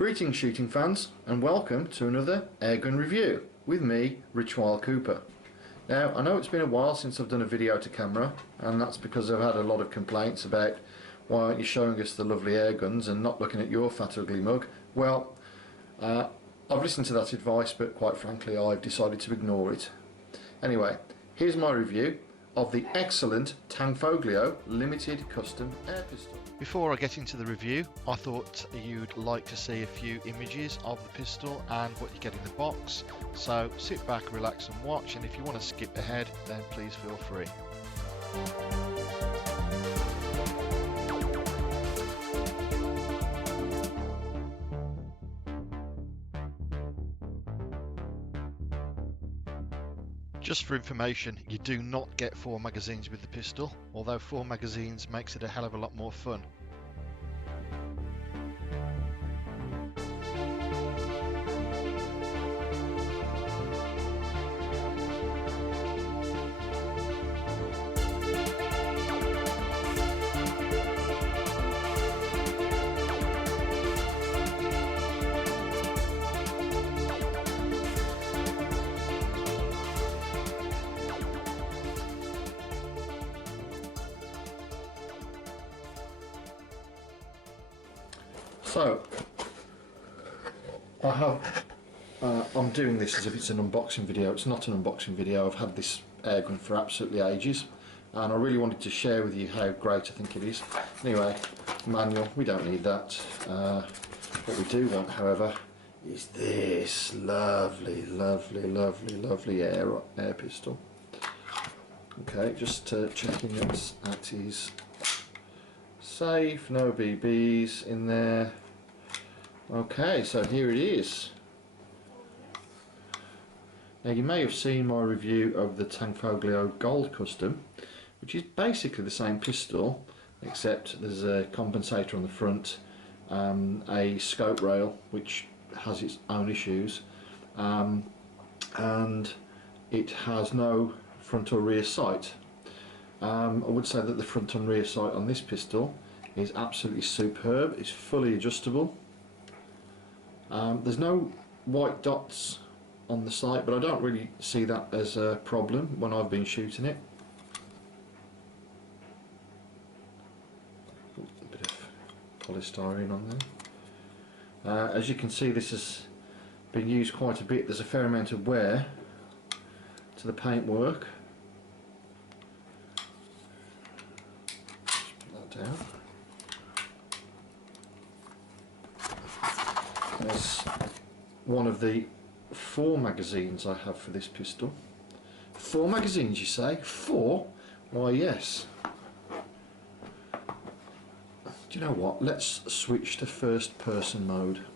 Greetings shooting fans, and welcome to another airgun review with me, Richwile Cooper. Now I know it's been a while since I've done a video to camera, and that's because I've had a lot of complaints about why aren't you showing us the lovely airguns and not looking at your fat ugly mug. Well, I've listened to that advice, but quite frankly I've decided to ignore it. Anyway, here's my review of the excellent Tanfoglio limited custom air pistol. Before I get into the review, I thought you'd like to see a few images of the pistol and what you get in the box. So sit back, relax and watch, and if you want to skip ahead then please feel free. Just for information, you do not get 4 magazines with the pistol, although 4 magazines makes it a hell of a lot more fun. So, I'm doing this as if it's an unboxing video. It's not an unboxing video. I've had this airgun for absolutely ages, and I really wanted to share with you how great I think it is. Anyway, manual, we don't need that. What we do want, however, is this lovely air pistol. Okay, just checking that is safe, no BBs in there. Okay, so here it is. Now you may have seen my review of the Tanfoglio Gold Custom, which is basically the same pistol except there's a compensator on the front, a scope rail which has its own issues, and it has no front or rear sight. I would say that the front and rear sight on this pistol is absolutely superb. It's fully adjustable. There's no white dots on the sight, but I don't really see that as a problem when I've been shooting it. A bit of polystyrene on there. As you can see, this has been used quite a bit. There's a fair amount of wear to the paintwork. Just put that down. There's one of the 4 magazines I have for this pistol. 4 magazines, you say? 4? Why, yes. Do you know what? Let's switch to first person mode.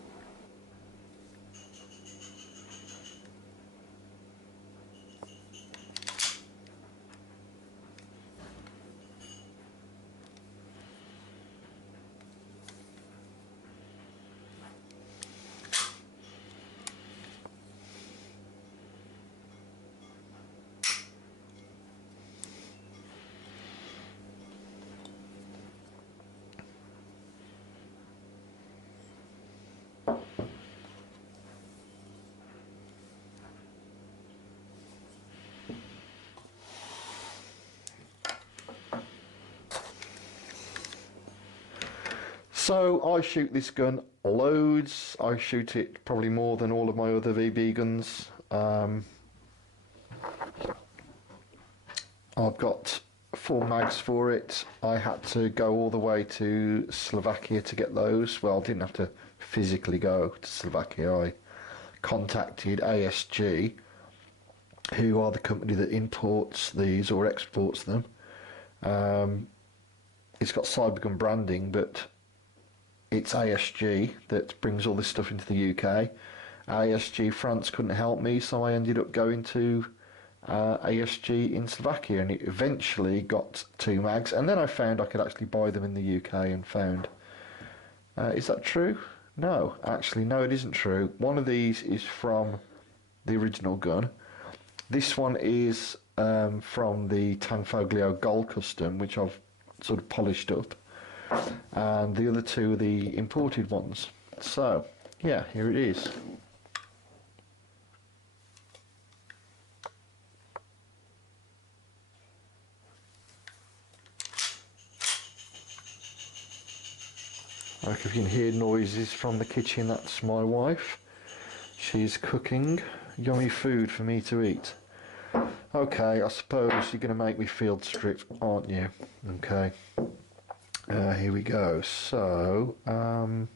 So I shoot this gun loads. I shoot it probably more than all of my other VB guns. I've got 4 mags for it. I had to go all the way to Slovakia to get those. Well, I didn't have to physically go to Slovakia. I contacted ASG, who are the company that imports these or exports them. It's got Cybergun branding, but it's ASG that brings all this stuff into the UK. ASG France couldn't help me, so I ended up going to ASG in Slovakia, and it eventually got 2 mags, and then I found I could actually buy them in the UK and found... is that true? No, actually no, it isn't true. One of these is from the original gun. This one is from the Tanfoglio Gold Custom, which I've sort of polished up, and the other 2 are the imported ones. So yeah, here it is. Like if you can hear noises from the kitchen, that's my wife. She's cooking yummy food for me to eat. Okay, I suppose you're going to make me field strip, aren't you? Okay. Here we go. So, oh,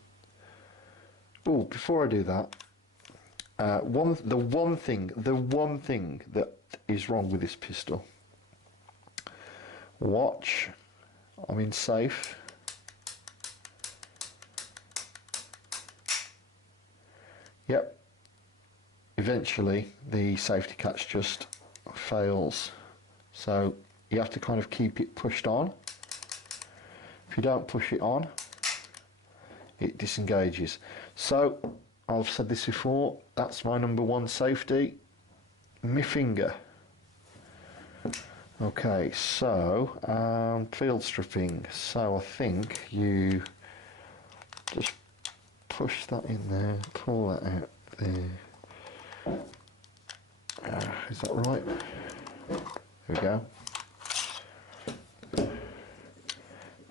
before I do that, the one thing that is wrong with this pistol. Watch. I'm in safe. Yep. Eventually, the safety catch just fails. So you have to kind of keep it pushed on. If you don't push it on, it disengages. So I've said this before, that's my number one safety, my finger. Okay, so field stripping. So I think you just push that in there, pull that out there. Is that right? There we go.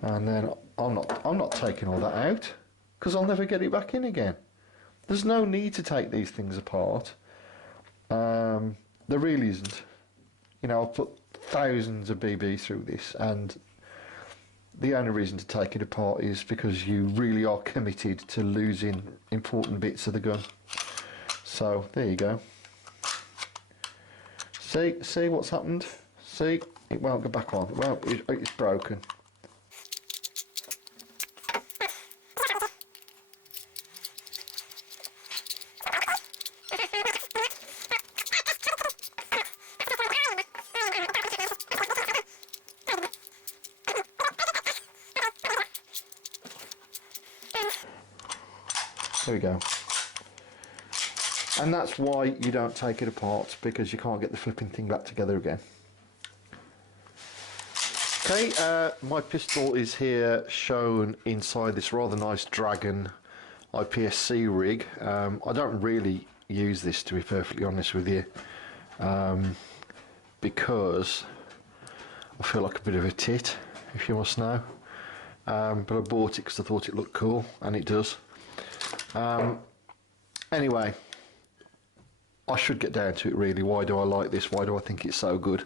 And then I'm not taking all that out because I'll never get it back in again. There's no need to take these things apart. There really isn't. You know, I've put thousands of BB through this, and the only reason to take it apart is because you really are committed to losing important bits of the gun. So there you go. See what's happened? See, it won't go back on. Well, it's broken. There we go. And that's why you don't take it apart, because you can't get the flipping thing back together again. Okay, my pistol is here shown inside this rather nice Dragon IPSC rig. I don't really use this, to be perfectly honest with you, because I feel like a bit of a tit, if you must know. But I bought it because I thought it looked cool, and it does. Anyway, I should get down to it really. Why do I like this? Why do I think it's so good?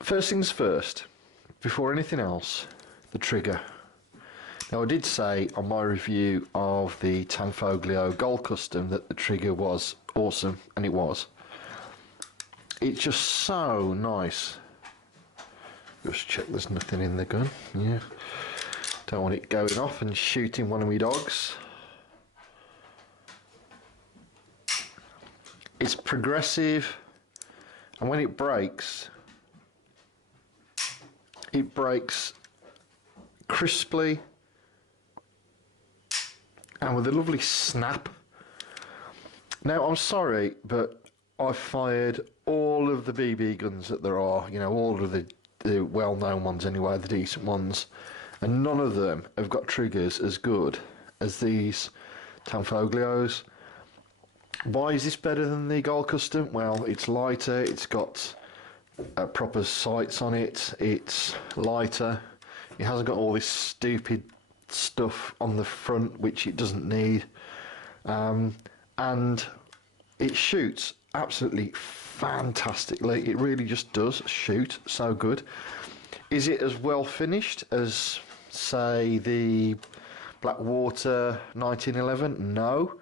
First things first, before anything else, the trigger. Now, I did say on my review of the Tanfoglio Gold Custom that the trigger was awesome, and it was. It's just so nice. Just check there's nothing in the gun. Yeah, don't want it going off and shooting one of my dogs. It's progressive, and when it breaks crisply and with a lovely snap. Now, I'm sorry, but I've fired all of the BB guns that there are, you know, all of the well-known ones anyway, the decent ones, and none of them have got triggers as good as these Tanfoglios. Why is this better than the Gold Custom? Well, it's lighter, it's got proper sights on it, it's lighter, it hasn't got all this stupid stuff on the front which it doesn't need, and it shoots absolutely fantastically. It really just does shoot so good. Is it as well finished as, say, the Blackwater 1911? No.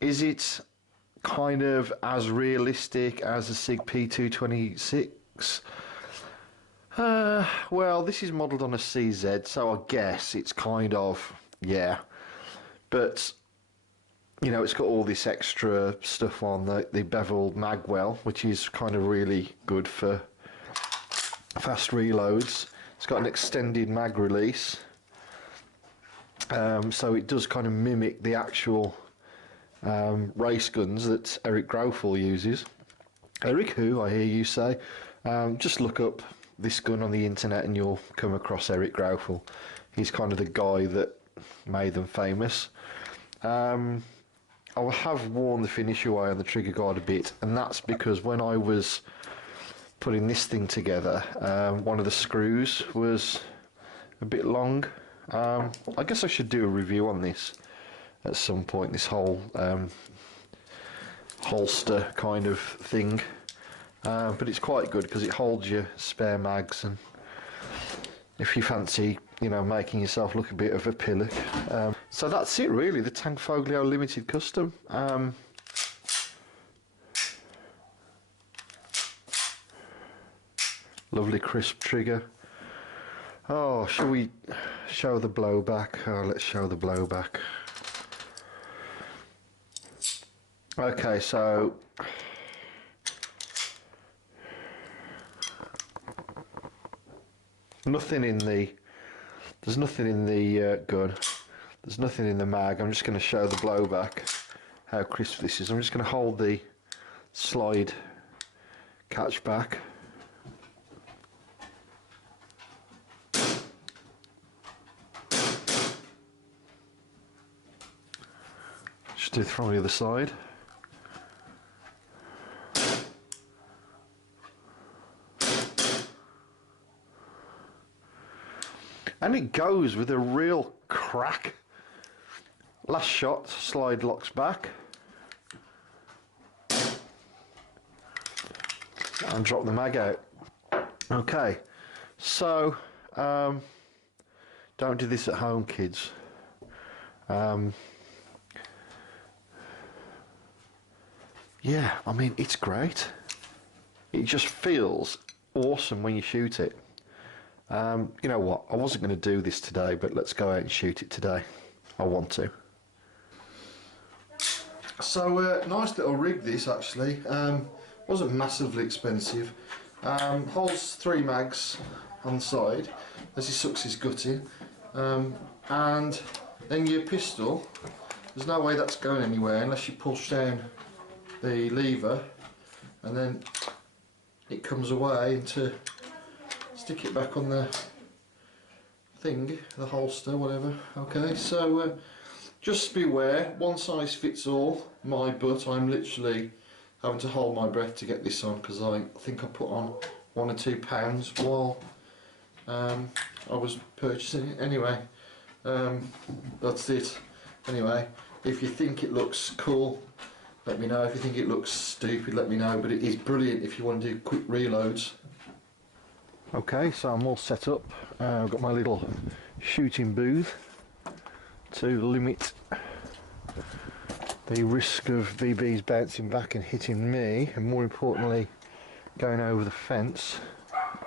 Is it kind of as realistic as a SIG P226? Well, this is modelled on a CZ, so I guess it's kind of, yeah. But, you know, it's got all this extra stuff on the beveled magwell, which is kind of really good for fast reloads. It's got an extended mag release, so it does kind of mimic the actual race guns that Eric Grofel uses. Eric, who I hear you say, just look up this gun on the internet and you'll come across Eric Grofel. He's kind of the guy that made them famous. I have worn the finish away on the trigger guard a bit, and that's because when I was putting this thing together, one of the screws was a bit long. I guess I should do a review on this at some point, this whole holster kind of thing, but it's quite good because it holds your spare mags, and if you fancy, you know, making yourself look a bit of a pillock. So that's it really, the Tanfoglio Limited Custom. Lovely crisp trigger. Oh, shall we show the blowback? Oh, let's show the blowback. Okay, so nothing in the, there's nothing in the gun, there's nothing in the mag. I'm just going to show the blowback, how crisp this is. I'm just going to hold the slide catch back. Just do it from the other side. And it goes with a real crack. Last shot, slide locks back. And drop the mag out. Okay, so don't do this at home, kids. Yeah, I mean, it's great. It just feels awesome when you shoot it. You know what, I wasn't going to do this today, but let's go out and shoot it today. I want to. So, nice little rig this actually. Wasn't massively expensive. Holds 3 mags on the side as he sucks his gut in. And then your pistol, there's no way that's going anywhere unless you push down the lever, and then it comes away, and to stick it back on the thing, the holster, whatever. Okay, so just beware, one size fits all. My butt, I'm literally having to hold my breath to get this on because I think I put on 1 or 2 pounds while I was purchasing it. Anyway, that's it. Anyway, if you think it looks cool, let me know. If you think it looks stupid, let me know. But it is brilliant if you want to do quick reloads. Okay, so I'm all set up. I've got my little shooting booth to limit the risk of BBs bouncing back and hitting me, and more importantly, going over the fence.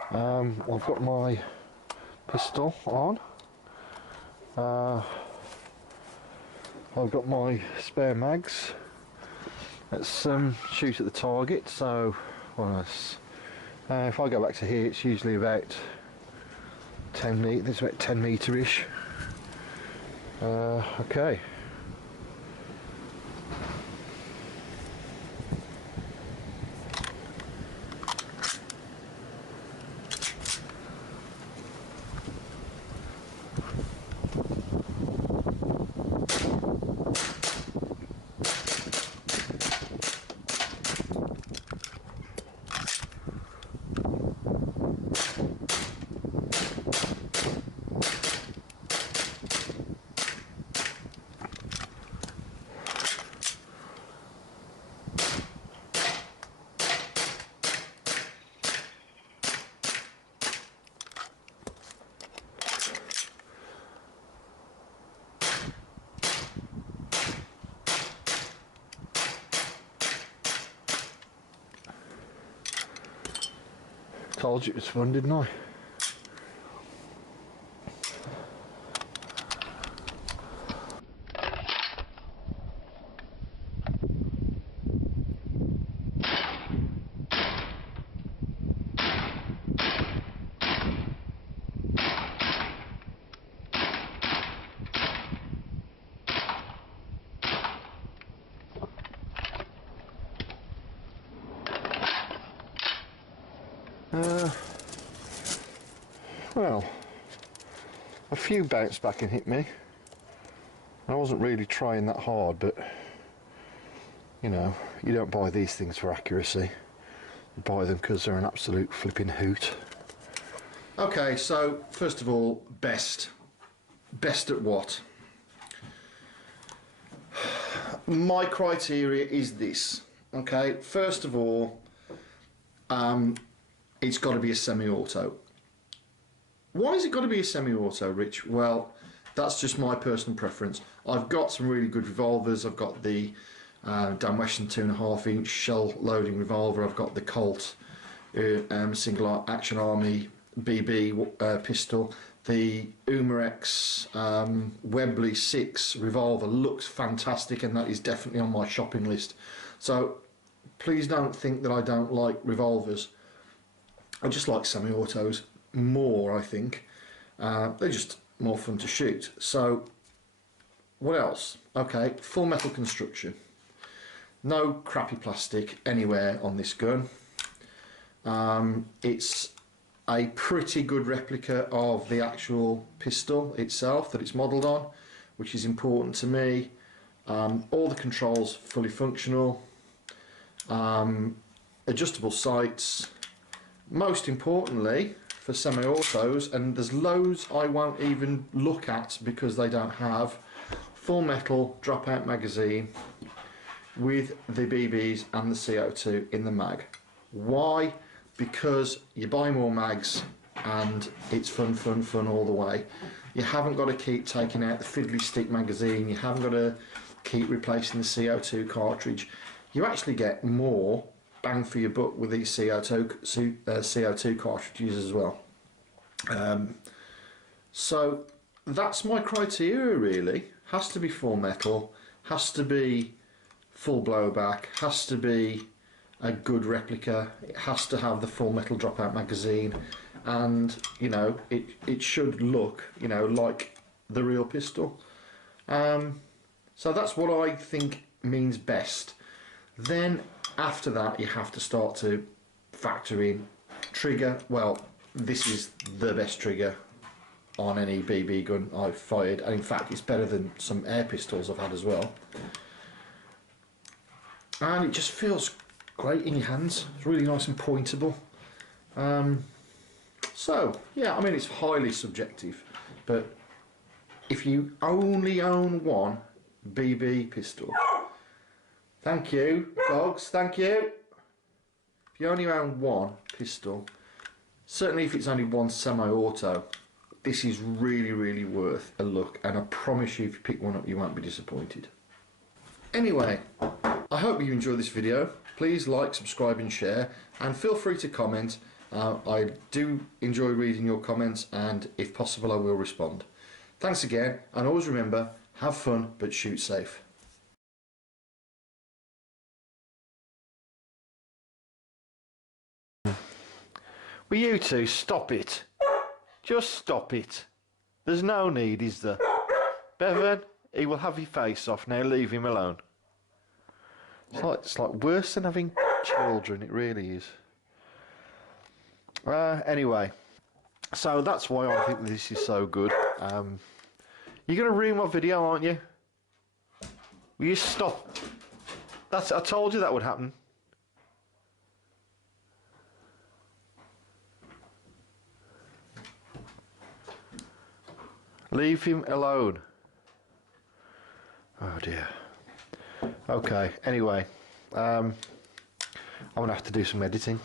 I've got my pistol on. I've got my spare mags. Let's shoot at the target. So, well, if I go back to here, it's usually about 10 meters. It's about 10 meter-ish. Okay. Told you it was fun, didn't I? Well, a few bounced back and hit me. I wasn't really trying that hard, but you know, you don't buy these things for accuracy. You buy them because they're an absolute flipping hoot. Okay, so first of all, best at what? My criteria is this. Okay, first of all, it's got to be a semi-auto. Why has it got to be a semi-auto, Rich? Well, that's just my personal preference. I've got some really good revolvers. I've got the Dan Weston 2.5-inch shell loading revolver. I've got the Colt single action army BB pistol. The Umarex Webley 6 revolver looks fantastic, and that is definitely on my shopping list. So please don't think that I don't like revolvers. I just like semi-autos more, I think. They're just more fun to shoot. So what else? Okay, full metal construction. No crappy plastic anywhere on this gun. It's a pretty good replica of the actual pistol itself that it's modelled on, which is important to me. All the controls fully functional. Adjustable sights. Most importantly, for semi-autos, and there's loads I won't even look at because they don't have, full metal dropout magazine with the BBs and the CO2 in the mag. Why? Because you buy more mags and it's fun all the way. You haven't got to keep taking out the fiddly stick magazine, you haven't got to keep replacing the CO2 cartridge. You actually get more bang for your buck with these CO2 cartridges as well. So that's my criteria really. Has to be full metal, has to be full blowback, has to be a good replica, it has to have the full metal dropout magazine, and you know, it should look, you know, like the real pistol. So that's what I think means best. Then after that you have to start to factor in trigger. Well, this is the best trigger on any BB gun I've fired, and in fact it's better than some air pistols I've had as well. And it just feels great in your hands. It's really nice and pointable. So yeah, I mean, it's highly subjective, but if you only own one BB pistol, thank you dogs, thank you. If you only own one pistol, certainly if it's only one semi-auto, this is really worth a look, and I promise you if you pick one up you won't be disappointed. Anyway, I hope you enjoyed this video. Please like, subscribe and share, and feel free to comment. I do enjoy reading your comments, and if possible I will respond. Thanks again, and always remember, have fun but shoot safe. Will you two stop it? Just stop it. There's no need, is there? Bevan, he will have your face off now, leave him alone. It's like worse than having children, it really is. Anyway, so that's why I think this is so good. You're going to ruin my video, aren't you? Will you stop? I told you that would happen. Leave him alone. Oh dear. Okay, anyway, I'm going to have to do some editing.